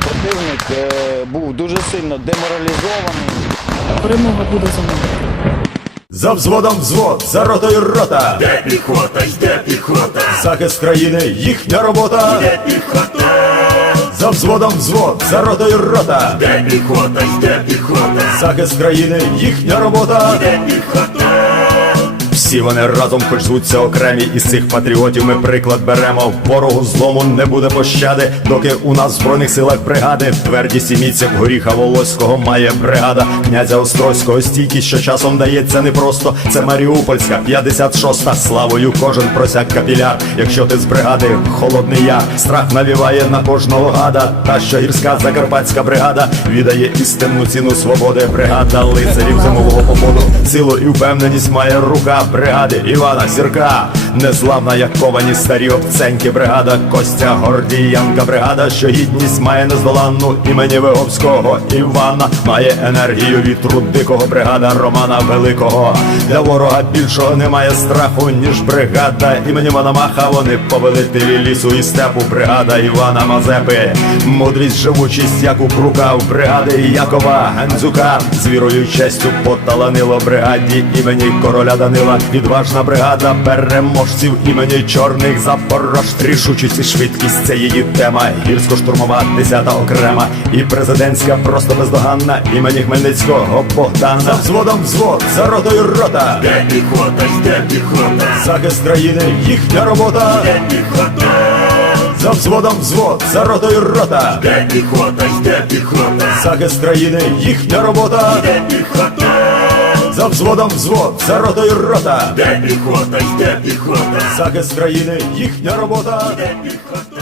Противник е, був дуже сильно деморалізований. Перемога буде за нами. За взводом взвод, за ротою рота. Де піхота, йде піхота, Захист країни, їхня робота. де піхота, За взводом взвод, за ротою рота. де піхота, йде піхота, Захист країни, їхня робота. де піхота, Всі вони разом хоч звуться окремі, із цих патріотів ми приклад беремо. Ворогу злому не буде пощади, доки у нас в збройних силах бригади. Тверді сіміться в горіха Волоського має бригада князя Острозького. Стійкість, що часом дається непросто. Це Маріупольська, 56-та. Славою кожен просяк капіляр. Якщо ти з бригади, холодний яр, страх навіває на кожного гада. Та що гірська закарпатська бригада віддає істинну ціну свободи. Бригада лицарів зимового походу. Силу і впевненість має рука бригади Івана Сірка. Незламна, як ковані старі обценьки бригада Костя Гордіянка бригада, що гідність має нездоланну імені Виговського Івана, має енергію вітру дикого бригада Романа Великого. Для ворога більшого немає страху, ніж бригада імені Мономаха. Вони повелителі лісу і степу, бригада Івана Мазепи. Мудрість, живучість, як у крука в бригади Якова Гандзюка. З вірою честю поталанило бригаді імені короля Данила. Відважна бригада переможців імені чорних запорож. Рішучість і швидкість це її тема. Гірсько-штурмова, десята окрема. І президентська просто бездоганна імені Хмельницького Богдана. За взводом взвод, за ротою рота. де піхота, йде піхота, Захист країни, їхня робота. де піхота, За взводом взвод, за ротою рота. де піхота, йде піхота, Захист країни, їхня робота. де піхота, За взводом взвод, за ротою рота. де піхота, йде піхота, Захист країни, їхня робота. де піхота.